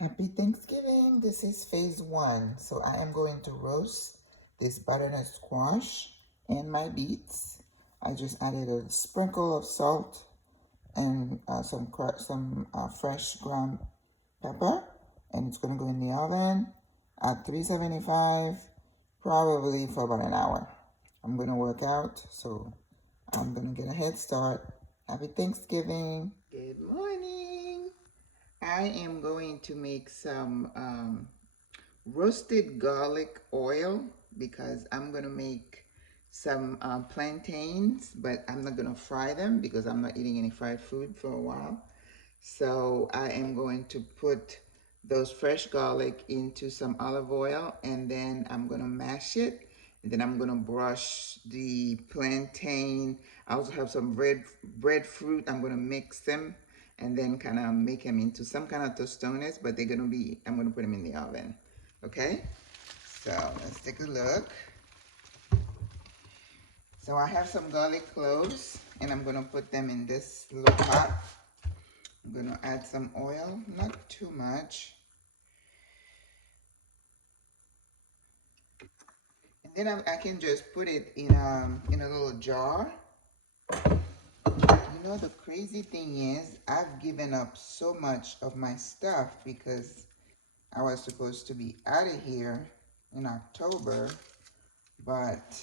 Happy Thanksgiving. This is phase one. So I am going to roast this butternut squash and my beets. I just added a sprinkle of salt and some fresh ground pepper, and it's going to go in the oven at 375, probably for about an hour. I'm going to work out, so I'm going to get a head start. Happy Thanksgiving. Good morning. I am going to make some roasted garlic oil because I'm going to make some plantains, but I'm not going to fry them because I'm not eating any fried food for a while. So I am going to put those fresh garlic into some olive oil, and then I'm going to mash it. And then I'm going to brush the plantain. I also have some breadfruit. I'm going to mix them and then kind of make them into some kind of tostones, but I'm going to put them in the oven. Okay? So let's take a look. So I have some garlic cloves, and I'm going to put them in this little pot. I'm going to add some oil, not too much. And then I can just put it in a little jar. You know, the crazy thing is I've given up so much of my stuff because I was supposed to be out of here in October, but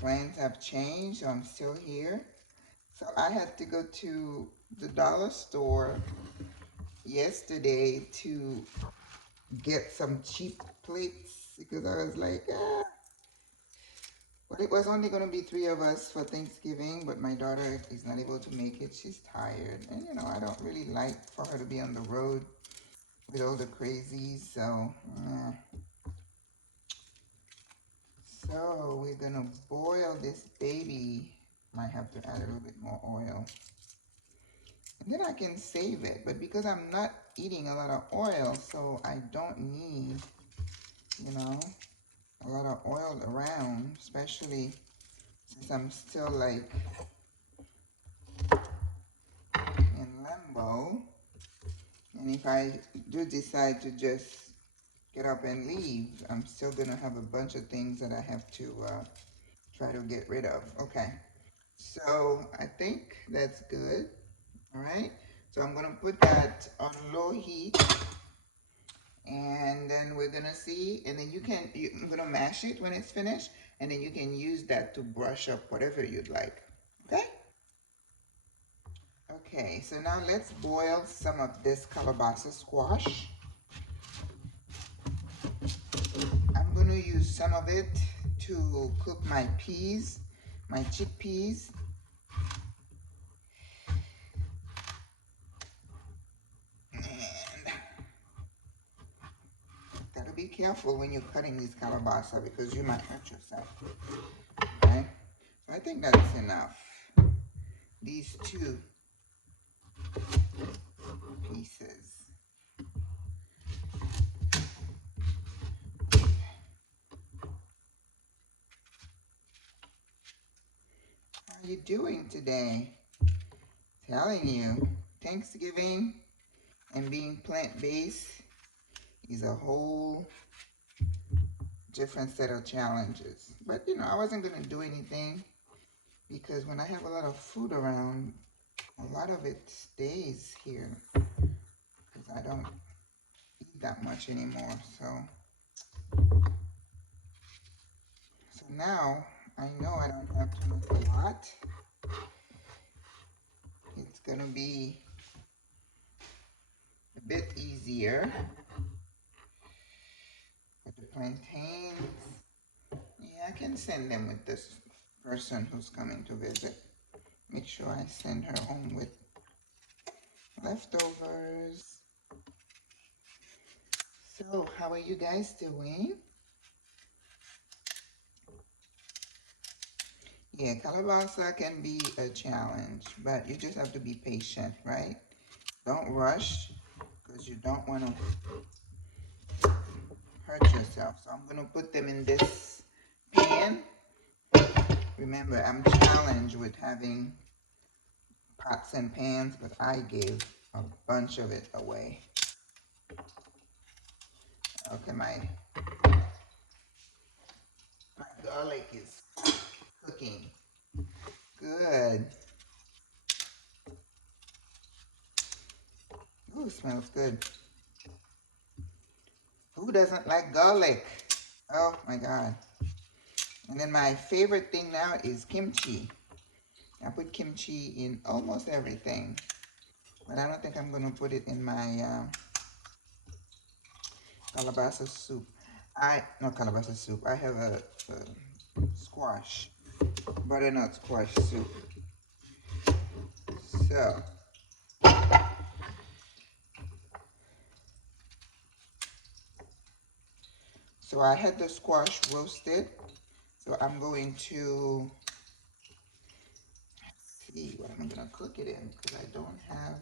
plans have changed, so I'm still here. So I had to go to the dollar store yesterday to get some cheap plates because I was like, ah. But it was only going to be 3 of us for Thanksgiving, but my daughter is not able to make it. She's tired. And, you know, I don't really like for her to be on the road with all the crazies. So, so we're going to boil this baby. Might have to add a little bit more oil. And then I can save it. But because I'm not eating a lot of oil, so I don't need, you know, a lot of oil around, especially since I'm still like in limbo. And if I do decide to just get up and leave, I'm still gonna have a bunch of things that I have to try to get rid of. Okay, so I think that's good. All right, so I'm gonna put that on low heat, and then we're gonna see, and then I'm gonna mash it when it's finished, and then you can use that to brush up whatever you'd like. Okay. Okay, so now let's boil some of this calabaza squash. I'm going to use some of it to cook my peas, my chickpeas. And gotta be careful when you're cutting these calabasa because you might hurt yourself. Okay, so I think that's enough. These two pieces. How are you doing today? Telling you, Thanksgiving and being plant-based is a whole different set of challenges. But you know, I wasn't gonna do anything because when I have a lot of food around, a lot of it stays here because I don't eat that much anymore. So now I know I don't have to make a lot. It's gonna be a bit easier. With the plantains, yeah, I can send them with this person who's coming to visit. Make sure I send her home with leftovers. So, how are you guys doing? Yeah, calabasa can be a challenge, but you just have to be patient, right? Don't rush because you don't want to hurt yourself. So I'm going to put them in this pan. Remember, I'm challenged with having pots and pans, but I gave a bunch of it away. Okay, my garlic is cooking. Good. Ooh, smells good. Who doesn't like garlic? Oh my God. And then my favorite thing now is kimchi. I put kimchi in almost everything. But I don't think I'm going to put it in my calabasa soup. Not calabasa soup. I have a squash, butternut squash soup. So, so I had the squash roasted. So I'm going to see what I'm going to cook it in because I don't have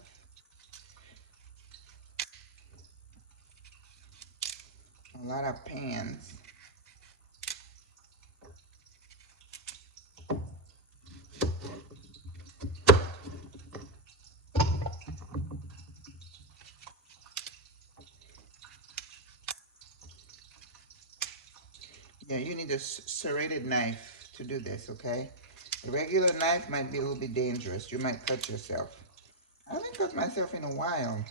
a lot of pans. Yeah, you need a serrated knife to do this, okay? A regular knife might be a little bit dangerous. You might cut yourself. I haven't cut myself in a while.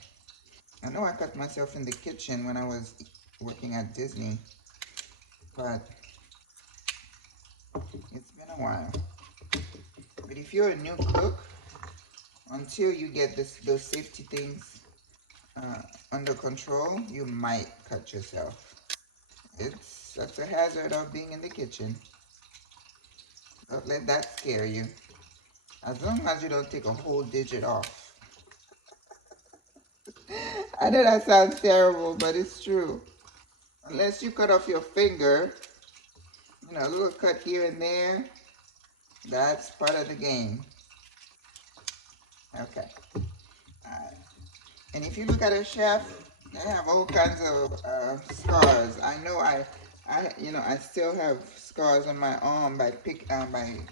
I know I cut myself in the kitchen when I was working at Disney, but it's been a while. But if you're a new cook, until you get those safety things under control, you might cut yourself. That's a hazard of being in the kitchen. Don't let that scare you. As long as you don't take a whole digit off. I know that sounds terrible, but it's true. Unless you cut off your finger, a little cut here and there, that's part of the game. Okay. Alright. And if you look at a chef, they have all kinds of scars. I know I still have scars on my arm by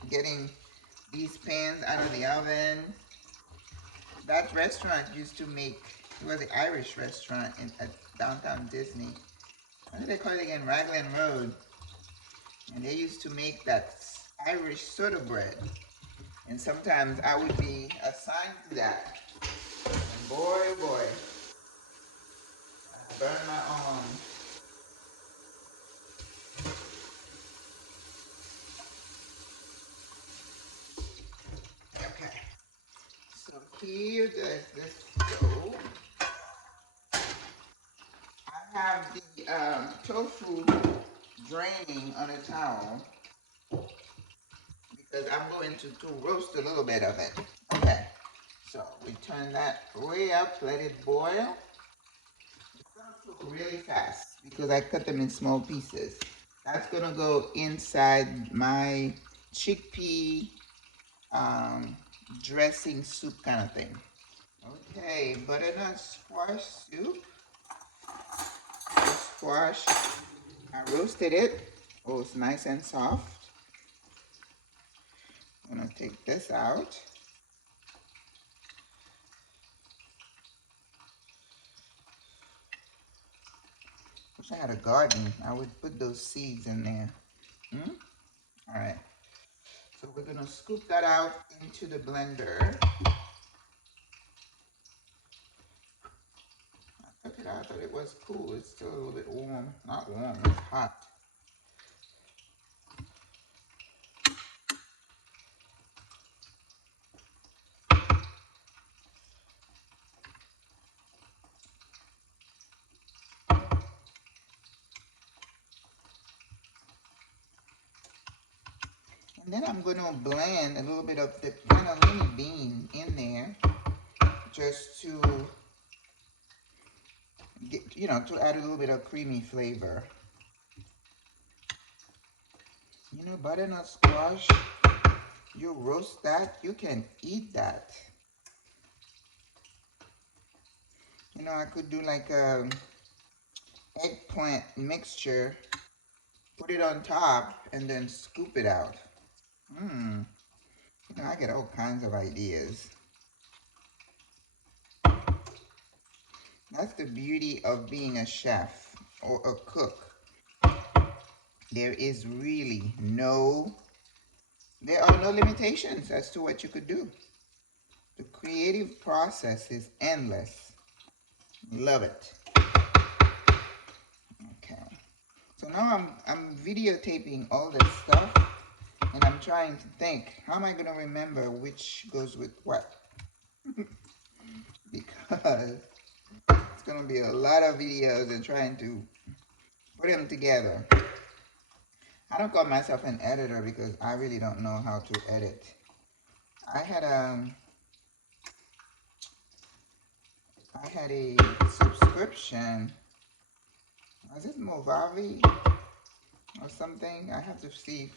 getting these pans out of the oven. That restaurant used to make, it was an Irish restaurant at downtown Disney. What do they call it again? Raglan Road. And they used to make that Irish soda bread. And sometimes I would be assigned to that. And boy, oh boy, I burned my arm. Okay. So here does this go. I have the tofu draining on a towel because I'm going to roast a little bit of it. Okay. So we turn that way up, let it boil. It's gonna cook really fast because I cut them in small pieces. That's gonna go inside my chickpea um, dressing soup kind of thing. Okay, butternut squash soup. The squash, I roasted it. Oh, it's nice and soft. I'm gonna take this out. Wish I had a garden. I would put those seeds in there. All right. So we're gonna scoop that out into the blender. I took it out, I thought it was cool. It's still a little bit warm. Not warm, it's hot. And then I'm gonna blend a little bit of the cannellini bean in there just to get, to add a little bit of creamy flavor. Butternut squash, you roast that, you can eat that. I could do like a eggplant mixture, put it on top, and then scoop it out. I get all kinds of ideas. That's the beauty of being a chef. or a cook, there is really there are no limitations as to what you could do. The creative process is endless. Love it. Okay. So now I'm videotaping all this stuff, and I'm trying to think, how am I gonna remember which goes with what? Because it's gonna be a lot of videos and trying to put them together. I don't call myself an editor because I really don't know how to edit. I had a subscription. Was it Movavi or something? I have to see.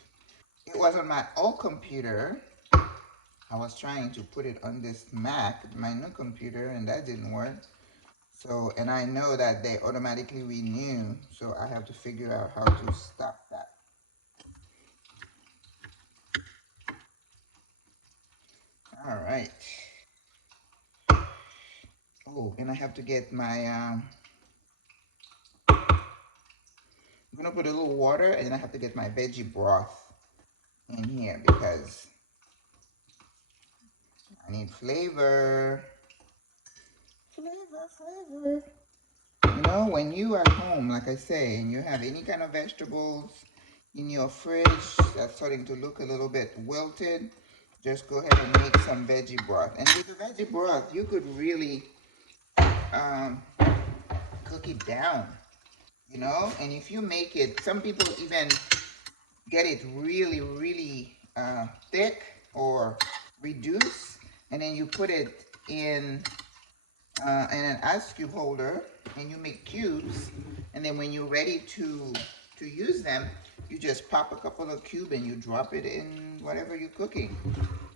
It was on my old computer. I was trying to put it on this Mac, my new computer, and that didn't work. So, and I know that they automatically renew, so I have to figure out how to stop that. All right. Oh, and I have to get my, I'm gonna put a little water, and I have to get my veggie broth in here because I need flavor. Flavor. You know, when you are home, like I say, and you have any kind of vegetables in your fridge that's starting to look a little bit wilted, just go ahead and make some veggie broth. And with the veggie broth, you could really um, cook it down, you know? And if you make it, some people even get it really, really thick or reduce, and then you put it in an ice cube holder, and you make cubes, and then when you're ready to use them, you just pop a couple of cubes and you drop it in whatever you're cooking.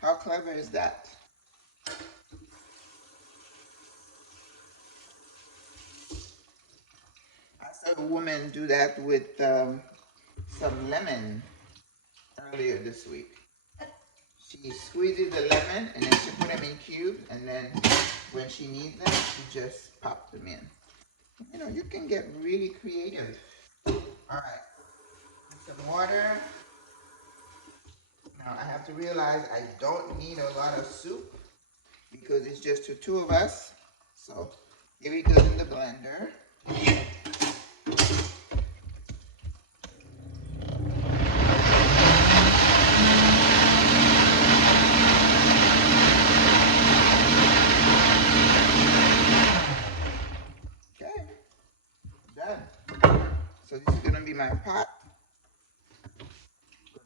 How clever is that? I saw a woman do that with some lemon earlier this week. She squeezes the lemon and then she put them in cubes, and then when she needs them, she just pop them in. You know, you can get really creative. All right, some water. Now I have to realize I don't need a lot of soup because it's just the two of us. So here it goes in the blender. Okay, done. So this is gonna be my pot.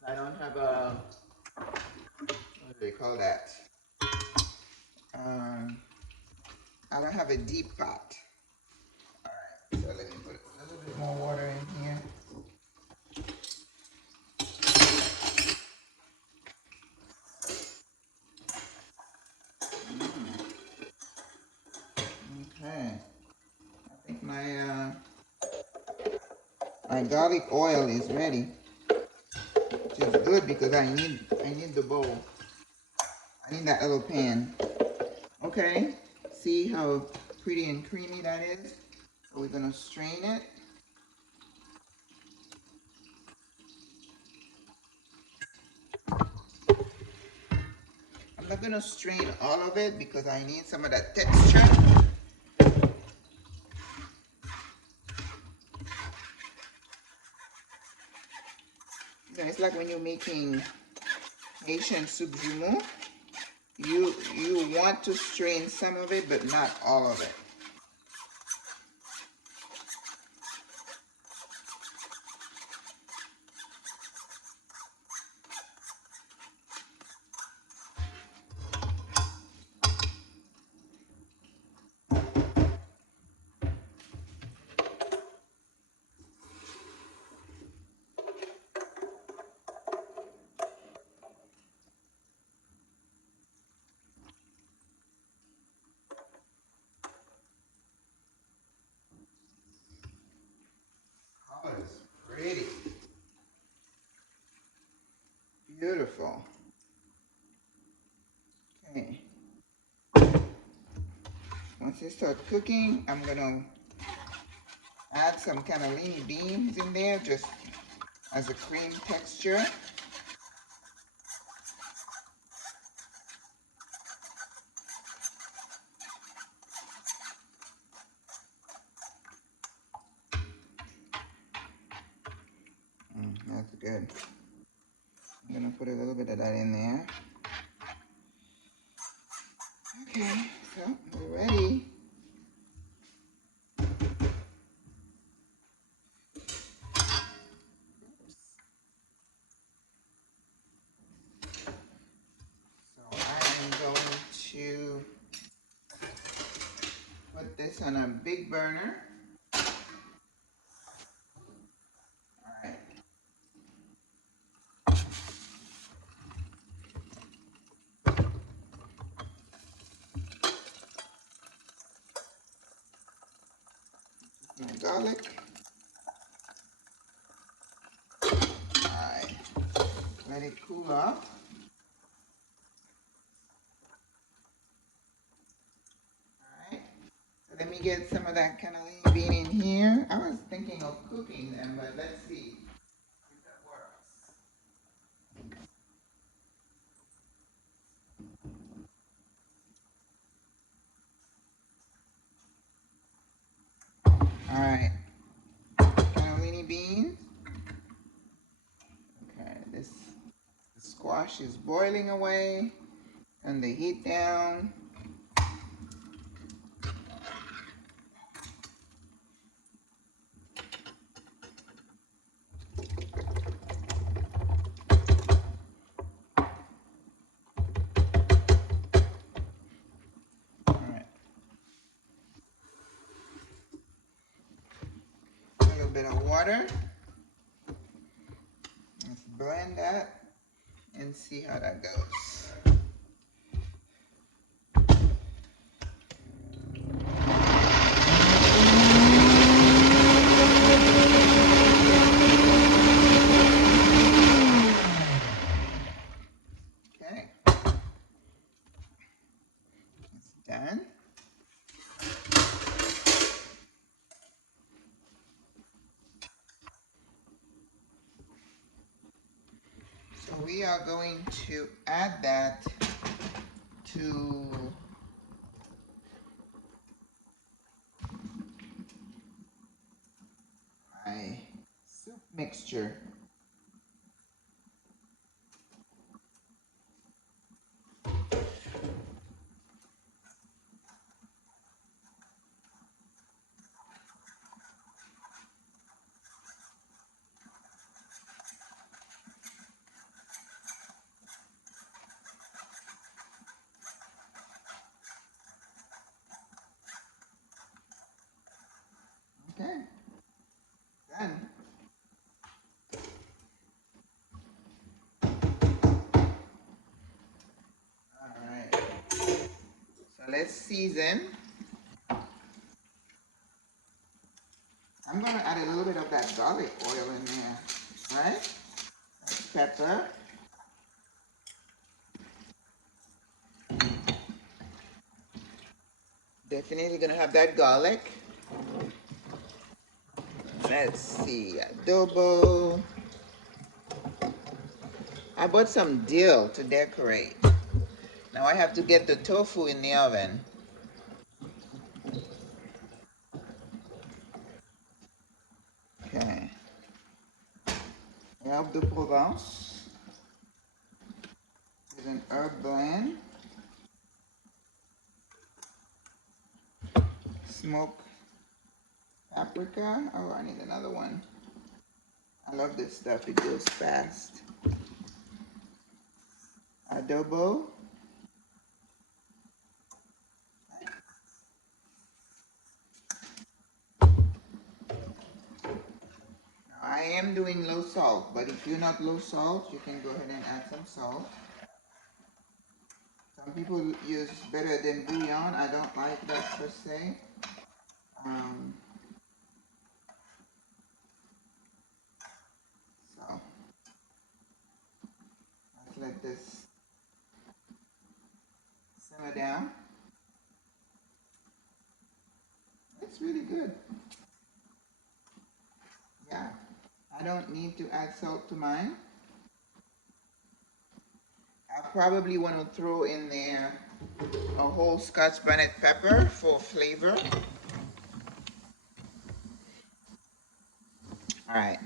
I don't have a, what do they call that? Um, I don't have a deep pot. All right, so let me put a little bit more water in here. Okay, I think my garlic oil is ready, which is good because I need the bowl. I need that little pan. Okay, see how pretty and creamy that is? So we're gonna strain it. I'm not gonna strain all of it because I need some of that texture. You know, it's like when you're making Haitian soup jumeau. You want to strain some of it, but not all of it. Oh, it's pretty. Beautiful. Okay. Once it starts cooking, I'm gonna Add some cannellini beans in there just as a cream texture. That's good. I'm gonna put a little bit of that in there. Okay, so we're ready. So I am going to put this on a big burner. All right. My garlic. All right. Let it cool off. All right. So let me get some of that cannellini bean in here. I was thinking of cooking them, but let's see if that works. All right. Cannellini beans. Okay. This squash is boiling away. Turn the heat down. All right. A little bit of water. Let's blend that and see how that goes. Okay. It's done. So we are going to add that to my soup mixture. Okay, done. All right. So let's season. I'm gonna add a little bit of that garlic oil in there, right? Pepper. Definitely gonna have that garlic. Let's see, adobo. I bought some dill to decorate. Now I have to get the tofu in the oven. Okay. Herbe de Provence is an herb blend. Smoked paprika. Oh, I need another one. I love this stuff. It goes fast. Adobo. I am doing low salt, but if you're not low salt, you can go ahead and add some salt. Some people use better than bouillon. I don't like that per se. Um, so let's let this simmer down. It's really good. I don't need to add salt to mine. I probably want to throw in there a whole Scotch bonnet pepper for flavor. All right.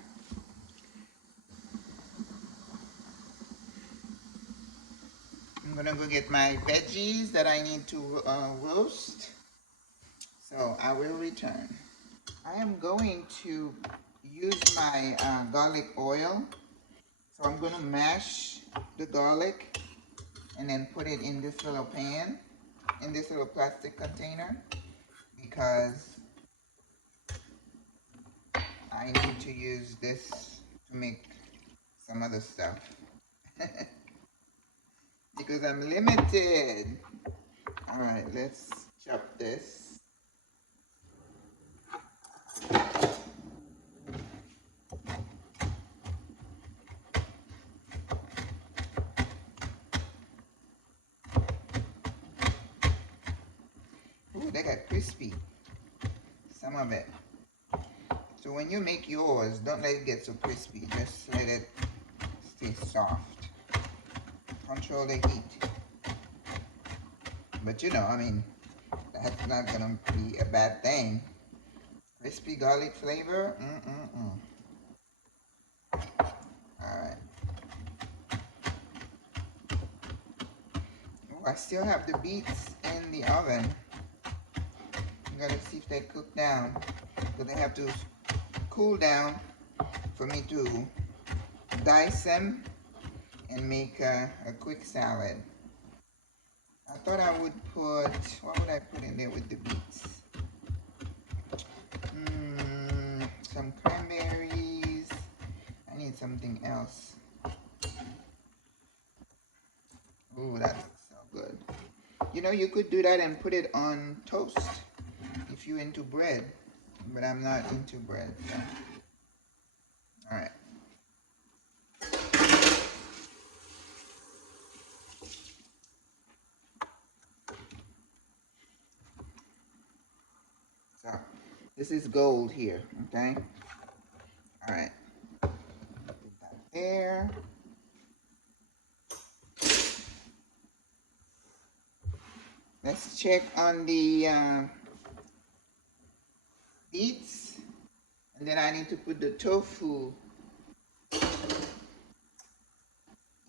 I'm gonna go get my veggies that I need to roast. So I will return. I am going to use my garlic oil. So I'm gonna mash the garlic and then put it in this little pan, in this little plastic container, because I need to use this to make some other stuff. Because I'm limited. All right, let's chop this. Ooh, they got crispy, some of it. So when you make yours, don't let it get so crispy. Just let it stay soft. Control the heat. But you know, I mean, that's not gonna be a bad thing. Crispy garlic flavor. Alright. Oh, I still have the beets in the oven. I'm gonna see if they cook down. So they have to cool down for me to dice them and make a quick salad. I thought I would put, what would I put in there with the beets? Some cranberries. I need something else. Ooh, that looks so good. You know, you could do that and put it on toast if you're into bread. But I'm not into bread, so. Alright. So, this is gold here, okay? Alright. Put that there. Let's check on the beets. And then I need to put the tofu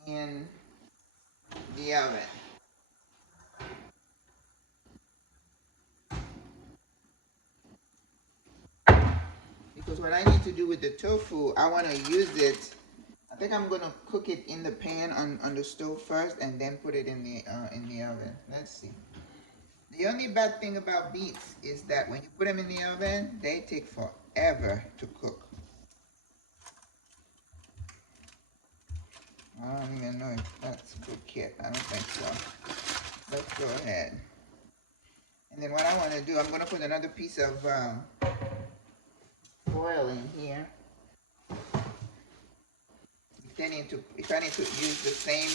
in the oven. Because what I need to do with the tofu, I want to use it. I think I'm gonna cook it in the pan on the stove first, and then put it in the oven. Let's see. The only bad thing about beets is that when you put them in the oven, they take forever to cook. I don't even know if that's cooked yet. I don't think so. Let's go ahead. And then what I want to do, I'm gonna put another piece of foil in here. If I need to use the same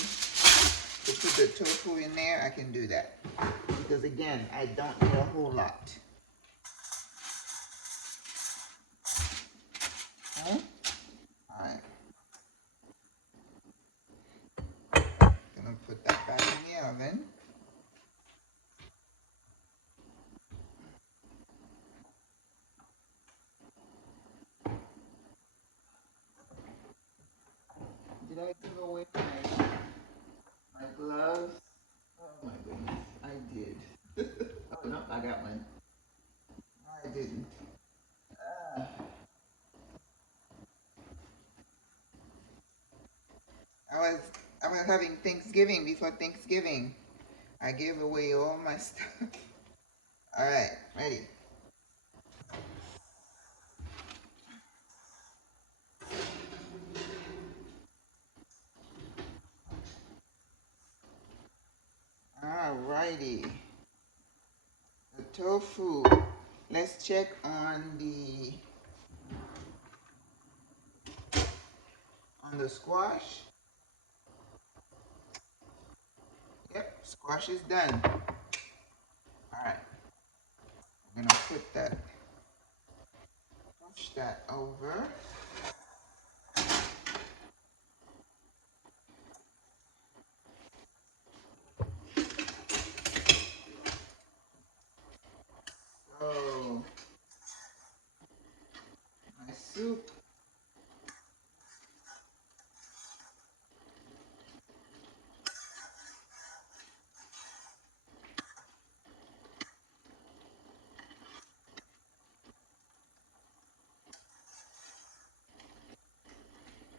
to put the tofu in there, I can do that. Because again, I don't need a whole lot. Okay? Alright. Gonna put that back in the oven. Did I give away my gloves? Oh my goodness, I did. Oh no, I got one. No, I didn't. Uh, I was having Thanksgiving before Thanksgiving. I gave away all my stuff. Alright, ready. Alrighty. The tofu. Let's check on the squash. Yep, squash is done. Alright. I'm gonna put that, push that over. soup.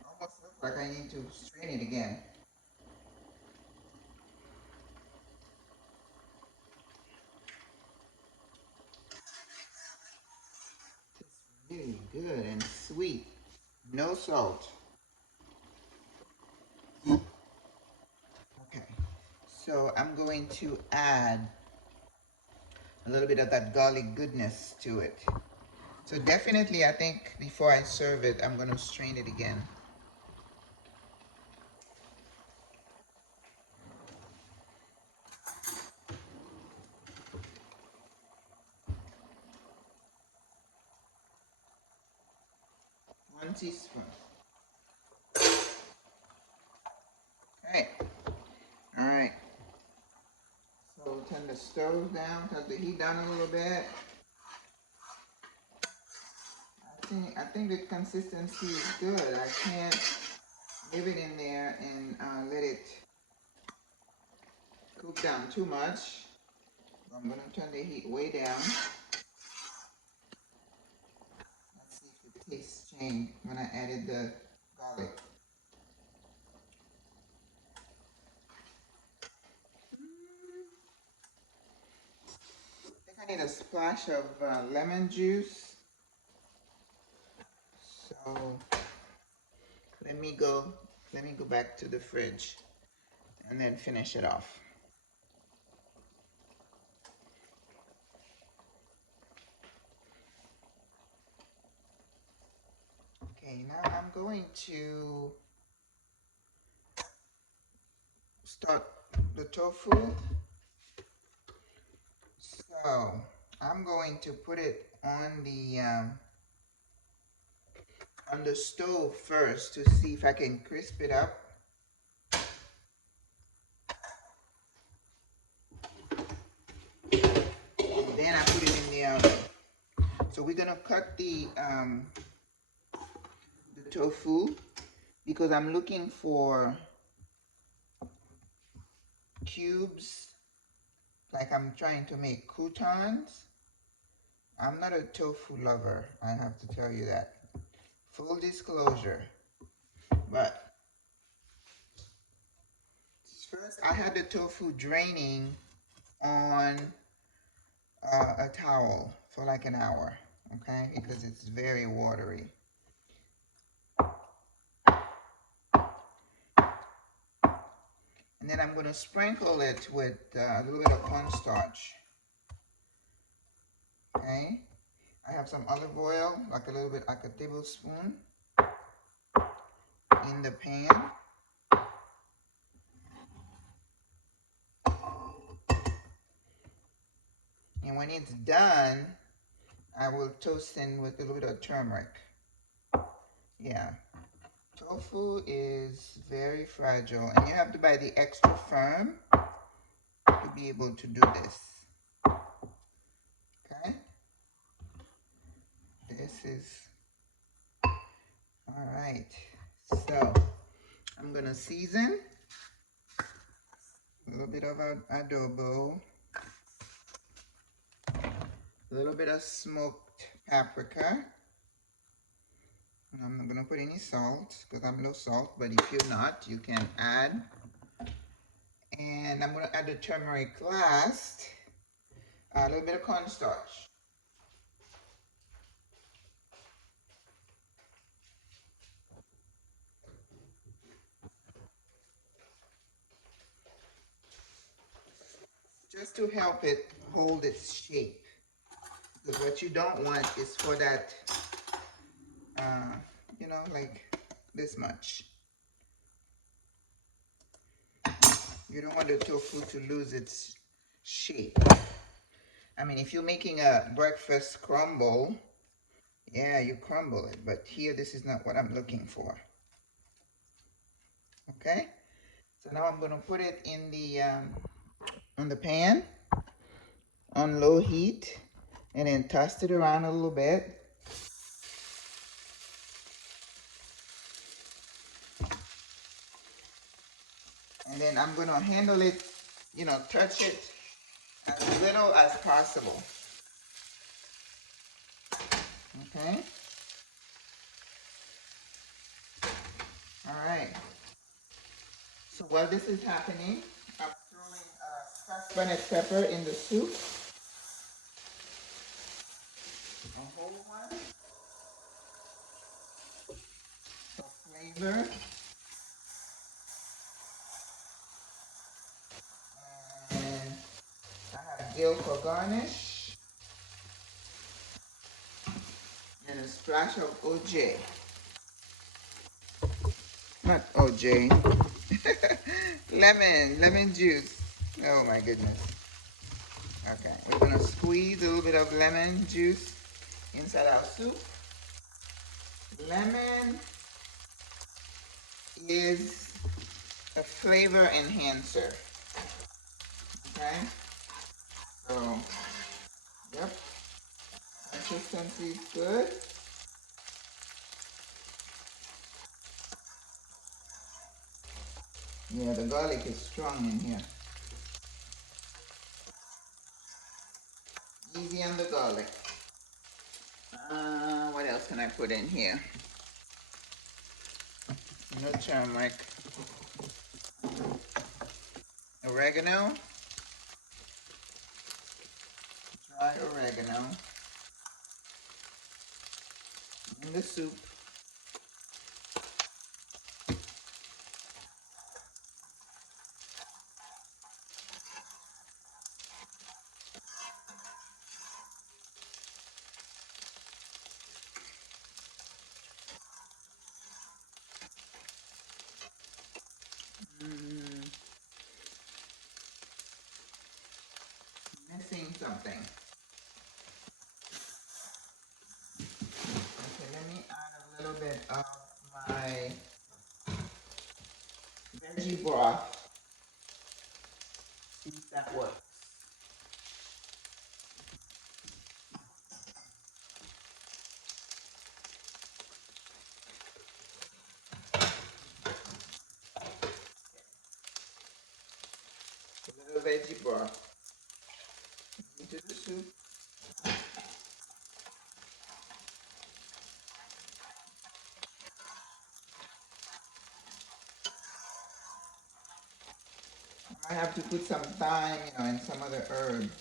Almost looks like I need to strain it again. It's really good and sweet. No salt. Okay. So I'm going to add a little bit of that garlic goodness to it. So definitely, I think before I serve it, I'm going to strain it again. One teaspoon. Okay. All right. So we'll turn the stove down, turn the heat down a little bit. I think the consistency is good. I can't leave it in there and let it cook down too much. I'm going to turn the heat way down. Let's see if the taste changed when I added the garlic. I think I need a splash of lemon juice. So let me go back to the fridge and then finish it off. Okay, now I'm going to start the tofu. So I'm going to put it on the stove first to see if I can crisp it up. And then I put it in the oven. So we're gonna cut the tofu because I'm looking for cubes, like I'm trying to make croutons. I'm not a tofu lover, I have to tell you that. Full disclosure. But first I had the tofu draining on a towel for like an hour, okay, because it's very watery. And then I'm going to sprinkle it with a little bit of cornstarch. Okay, I have some olive oil, like a little bit, like a tablespoon in the pan. And when it's done, I will toast in with a little bit of turmeric. Yeah, tofu is very fragile, and you have to buy the extra firm to be able to do this. Okay, this is all right. So I'm gonna season a little bit of adobo, a little bit of smoked paprika. I'm not gonna put any salt because I'm low salt, but if you're not, you can add. And I'm gonna add the turmeric last, a little bit of cornstarch. Just to help it hold its shape. Because what you don't want is for that, like this much. You don't want the tofu to lose its shape. I mean, if you're making a breakfast crumble, yeah, you crumble it. But here, this is not what I'm looking for. Okay? So now I'm going to put it in the pan on low heat and then toss it around a little bit. And then I'm gonna handle it, touch it as little as possible. Okay. All right. So while this is happening, I'm throwing scotch bonnet pepper in the soup, a whole one, for flavor. And I have dill for garnish, and a splash of OJ. Not OJ. Lemon juice. Oh my goodness. Okay, we're gonna squeeze a little bit of lemon juice inside our soup. Lemon is a flavor enhancer. Okay, so yep, consistency is good. Yeah, the garlic is strong in here. Easy on the garlic. What else can I put in here? No turmeric. Oregano. Dry oregano in the soup. Missing something. Okay, let me add a little bit of my veggie broth. See if that works. A little veggie broth into the soup. I have to put some thyme, and some other herb.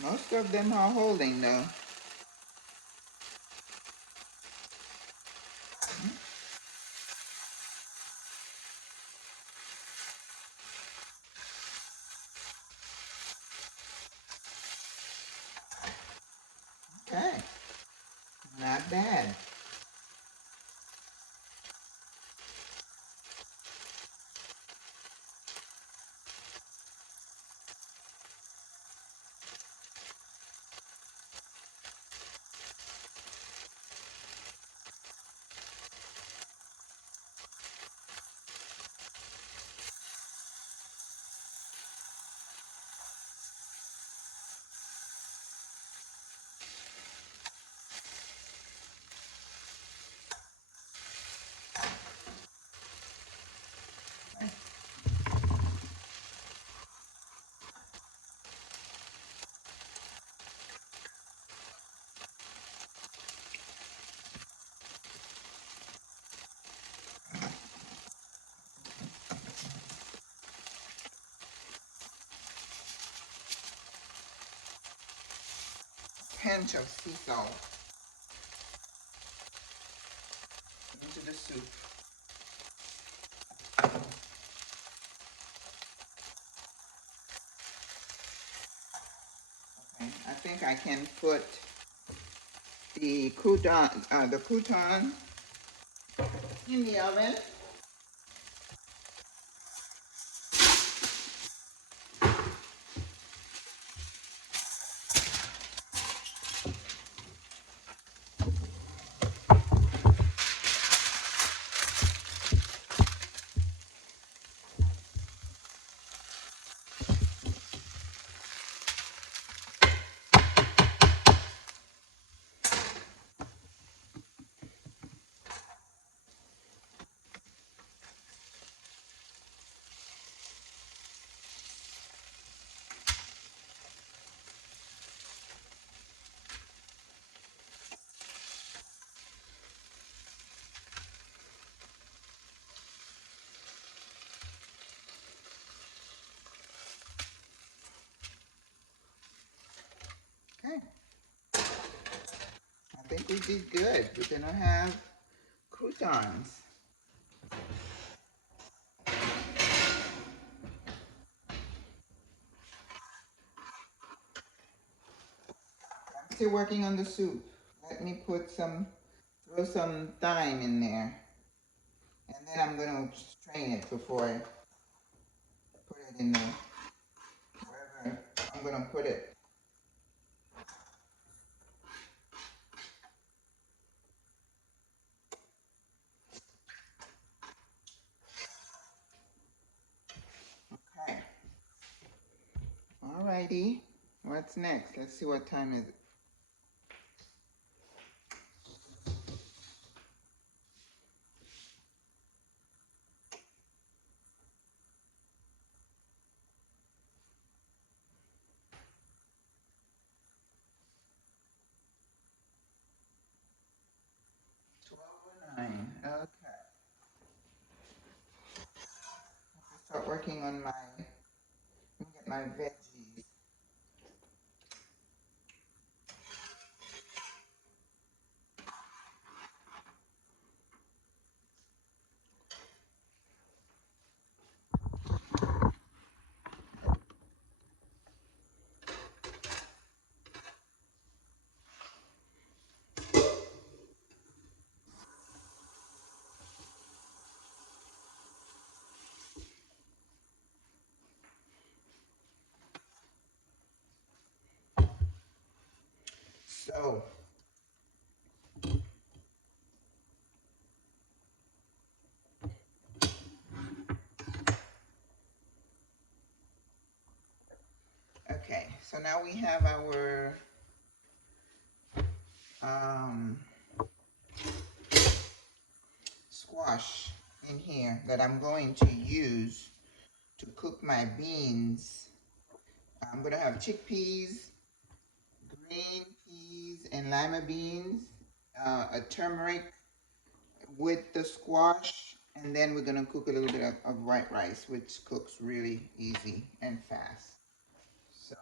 Most of them are holding though. Okay, not bad. Pinch of sea salt into the soup. Okay, I think I can put the crouton in the oven. Okay, I think we did good. We're gonna have croutons. I'm still working on the soup. Let me throw some thyme in there. And then I'm gonna strain it before I put it in there. Wherever I'm gonna put it. Okay. Alrighty. What's next? Let's see what time is it. 12:09. Okay. Start working on my veggies. So, okay. So now we have our um, squash in here that I'm going to use to cook my beans. I'm gonna have chickpeas, green peas, and lima beans, a turmeric with the squash, and then we're gonna cook a little bit of white rice, which cooks really easy and fast. So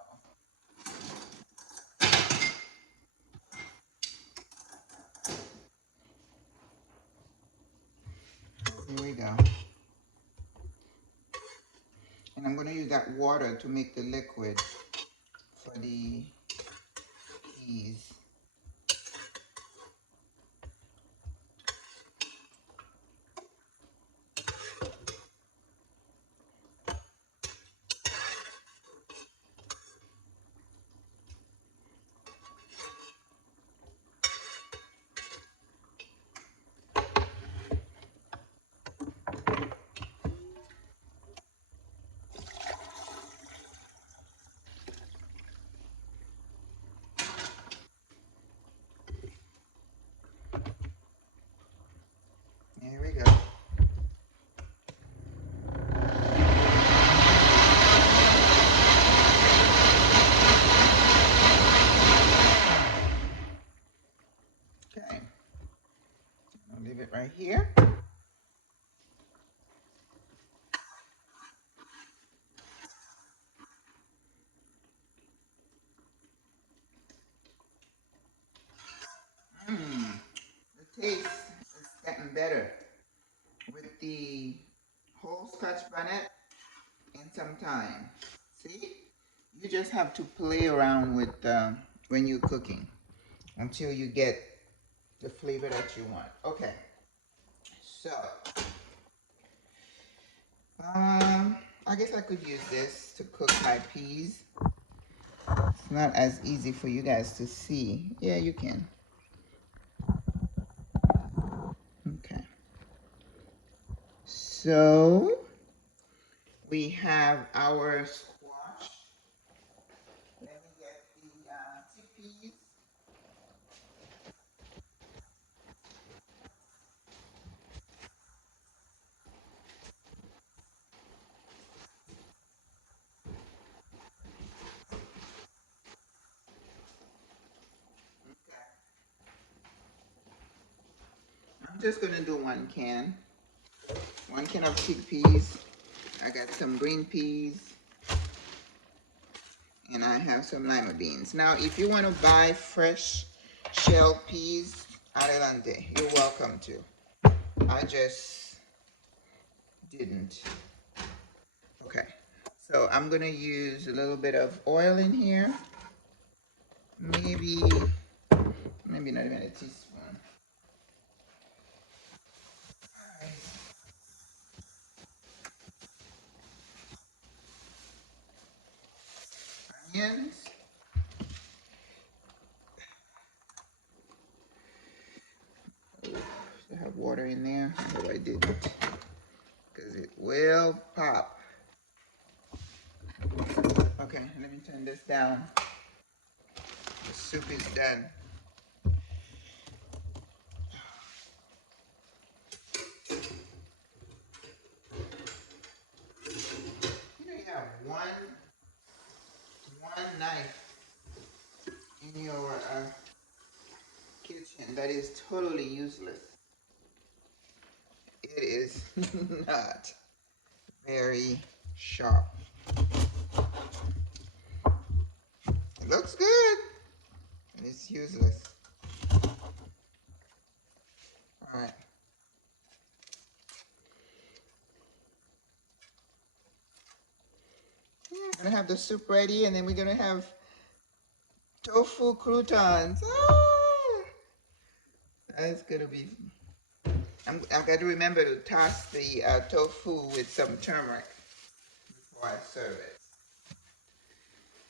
here we go. And I'm gonna use that water to make the liquid for the peas. Here we go. Okay, I'll leave it right here. The taste is getting better with the whole Scotch bonnet and some thyme. See? You just have to play around with when you're cooking. until you get the flavor that you want. Okay, so I guess I could use this to cook my peas. It's not as easy for you guys to see. Yeah, you can. Okay. So we have our squash. Let me get the chickpeas. Okay. I'm just gonna do 1 can. 1 can of chickpeas. I got some green peas and I have some lima beans. Now, if you want to buy fresh shelled peas, adelante, you're welcome to. I just didn't. Okay, so I'm gonna use a little bit of oil in here. Maybe not even a teaspoon. Onions. I have water in there. No, I didn't, because it will pop. Okay, let me turn this down. The soup is done. You know, you have one knife in your kitchen that is totally useless. It is not very sharp. It looks good, and it's useless. All right. Yeah, we're gonna have the soup ready, and then we're gonna have tofu croutons. Ah, that's gonna be. I've got to remember to toss the tofu with some turmeric before I serve it.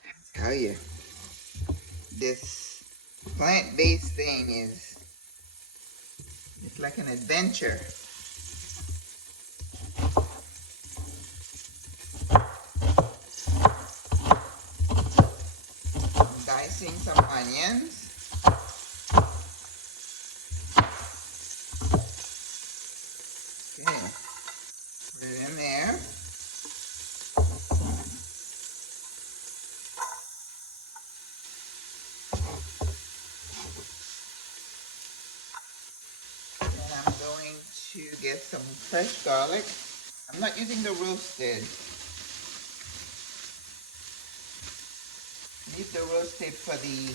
I tell you, this plant-based thing is, it's like an adventure. I'm dicing some onions. Okay, put it in there. And I'm going to get some fresh garlic. I'm not using the roasted. Leave the roasted for the,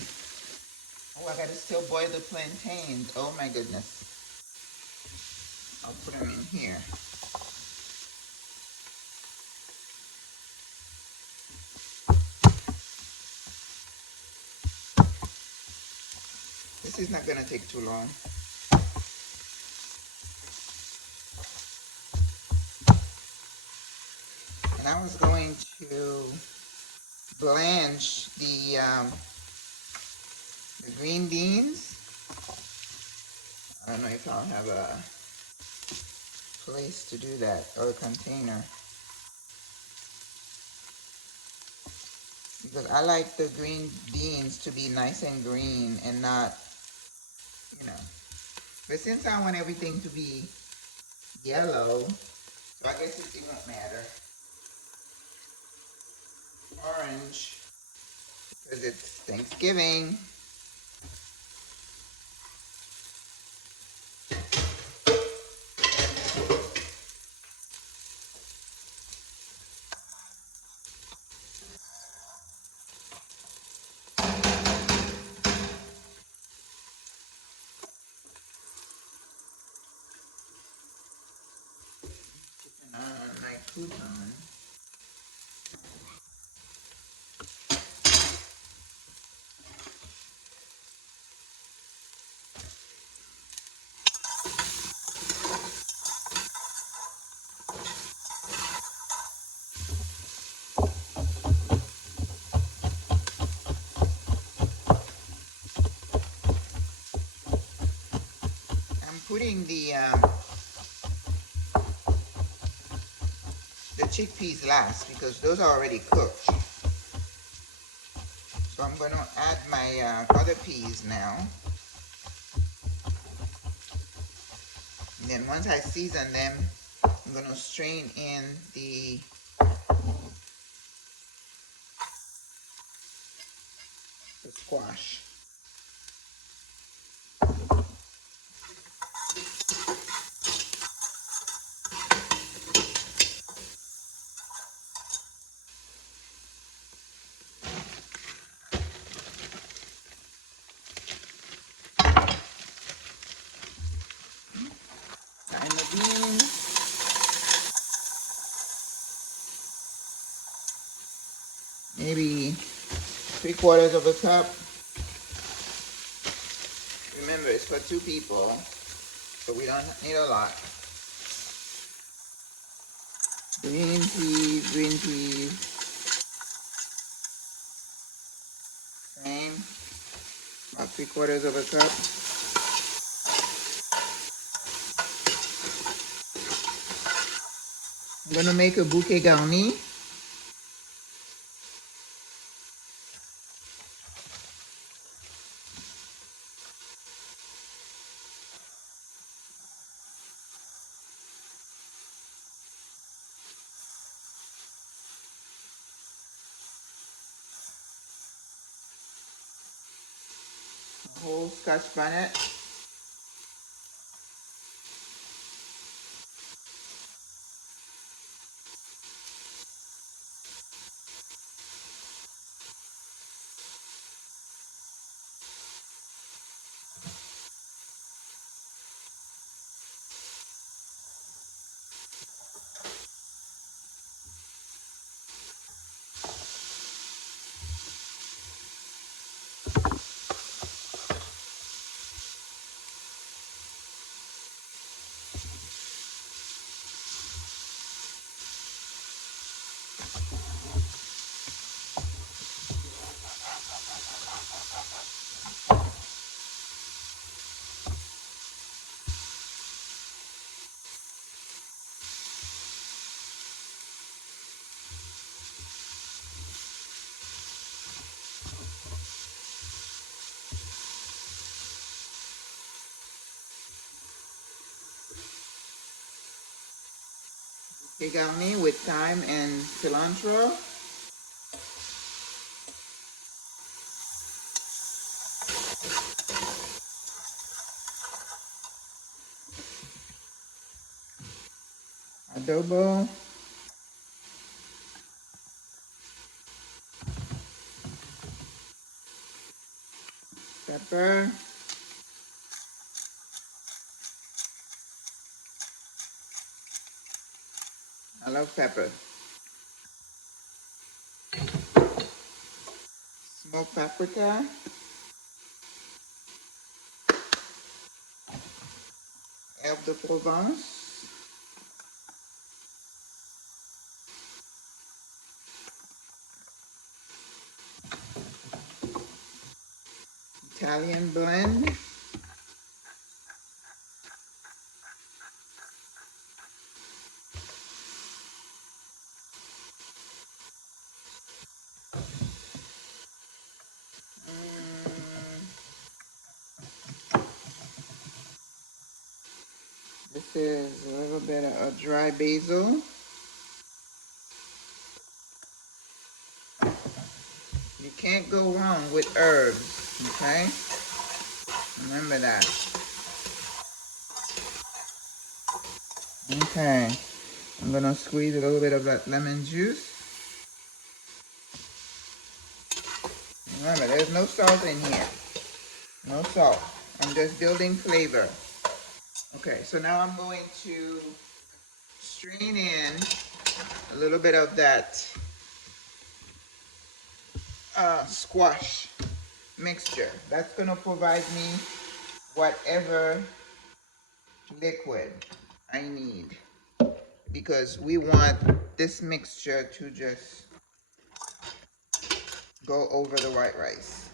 oh, I gotta still boil the plantains. Oh my goodness. I'll put them in here. This is not gonna take too long. And I was going to blanch the green beans. I don't know if I'll have a place to do that, or a container, because I like the green beans to be nice and green and not, you know. But since I want everything to be yellow, so I guess it won't matter. Orange, because it's Thanksgiving. My crouton. putting the chickpeas last because those are already cooked. So I'm going to add my other peas now. And then once I season them, I'm going to strain in the squash. And the beans. Maybe 3/4 of a cup. Remember, it's for 2 people, so we don't need a lot. Green peas, same, about 3/4 of a cup. I'm gonna make a bouquet garni. Whole Scotch bonnet. Bouquet garni with thyme and cilantro. Adobo. Pepper. I love pepper. Smoked paprika. Herbe de Provence. Italian blend. This is a little bit of a dry basil. You can't go wrong with herbs, okay? Remember that. Okay, I'm gonna squeeze a little bit of that lemon juice. Remember, there's no salt in here. No salt. I'm just building flavor. Okay, so now I'm going to strain in a little bit of that squash mixture. That's gonna provide me whatever liquid I need because we want this mixture to just go over the white rice.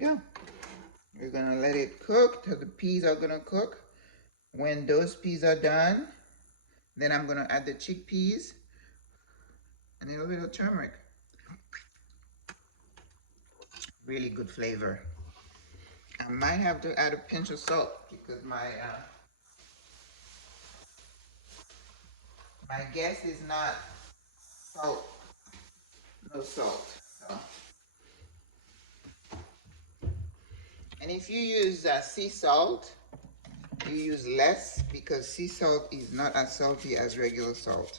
go. We're gonna let it cook till the peas are gonna cook. When those peas are done, then I'm gonna add the chickpeas and a little bit of turmeric. Really good flavor. I might have to add a pinch of salt because my guess is not salt, no salt. So. And if you use sea salt, you use less because sea salt is not as salty as regular salt.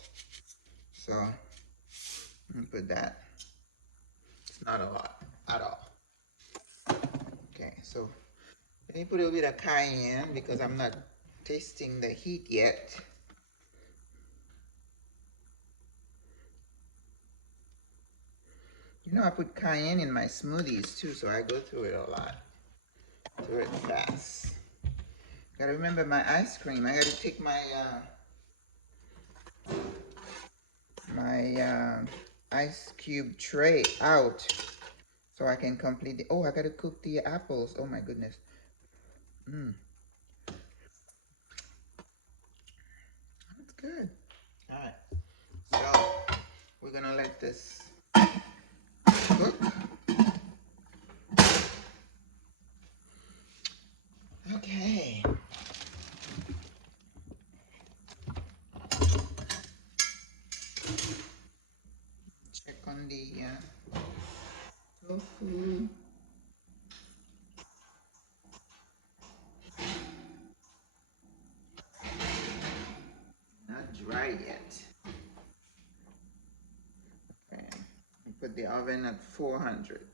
So let me put that. It's not a lot at all. Okay, so let me put a little bit of cayenne because I'm not tasting the heat yet. You know, I put cayenne in my smoothies too, so I go through it a lot. Through it fast. Gotta remember my ice cream. I gotta take my ice cube tray out so I can complete the. Oh, I gotta cook the apples. Oh my goodness. That's good. All right. So we're gonna let this cook. Okay. Check on the tofu. Not dry yet. Okay. Put the oven at 400.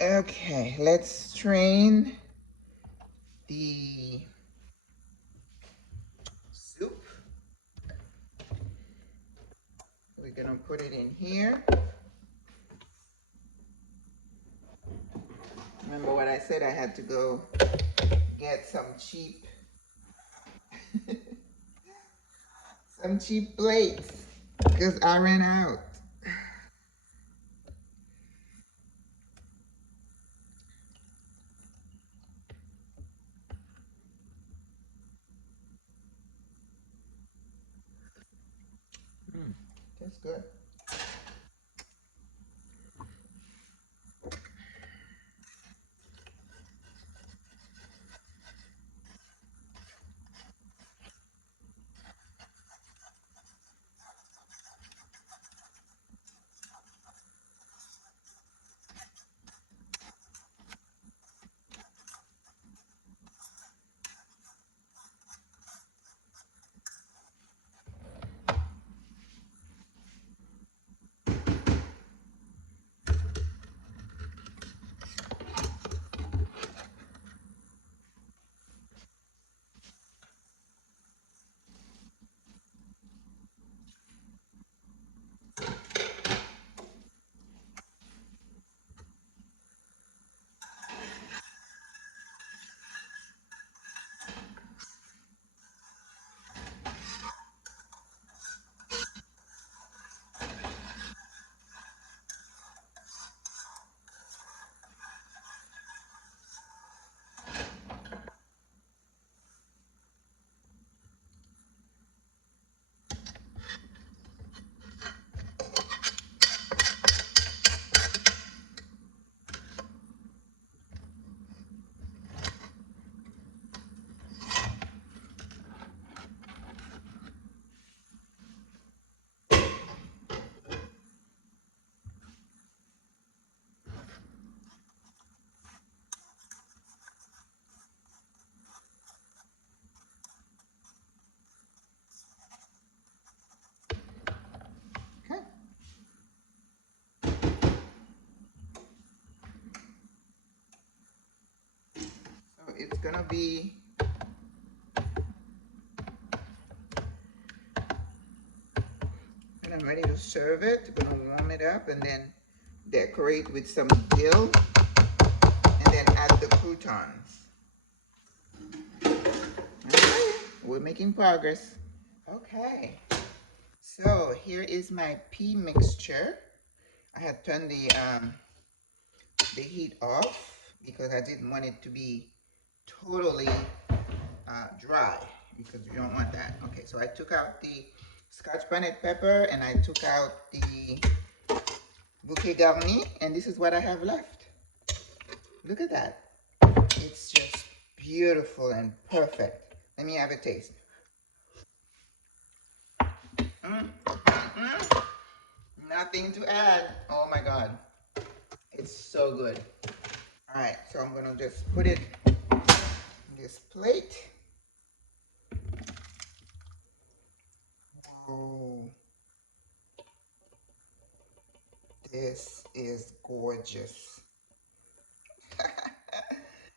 Okay, let's strain the soup. We're gonna put it in here. Remember what I said? I had to go get some cheap plates because I ran out. That's good. Okay. So it's gonna be when I'm ready to serve it, I'm gonna warm it up and then decorate with some dill and then add the croutons. Okay, we're making progress. Okay, so here is my pea mixture. I had turned the heat off because I didn't want it to be totally dry, because you don't want that. Okay, so I took out the scotch bonnet pepper and I took out the bouquet garni, and this is what I have left. Look at that. It's just beautiful and perfect. Let me have a taste. Mm, mm. Nothing to add. Oh my God. It's so good. All right, so I'm gonna just put it in this plate. Oh, this is gorgeous.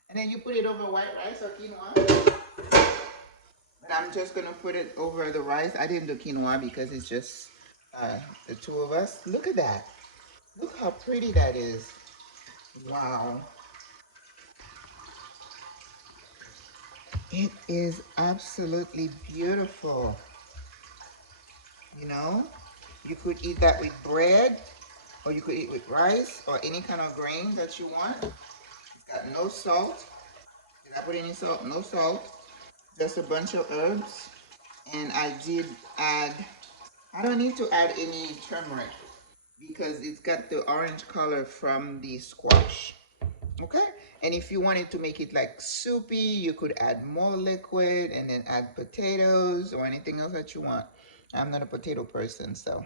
And then you put it over white rice or quinoa. But I'm just gonna put it over the rice. I didn't do quinoa because it's just the two of us. Look at that. Look how pretty that is. Wow. It is absolutely beautiful. You know, you could eat that with bread, or you could eat with rice or any kind of grain that you want. It's got no salt. Did I put any salt? No salt. Just a bunch of herbs. And I did add, I don't need to add any turmeric because it's got the orange color from the squash. Okay, and if you wanted to make it like soupy, you could add more liquid and then add potatoes or anything else that you want. I'm not a potato person, so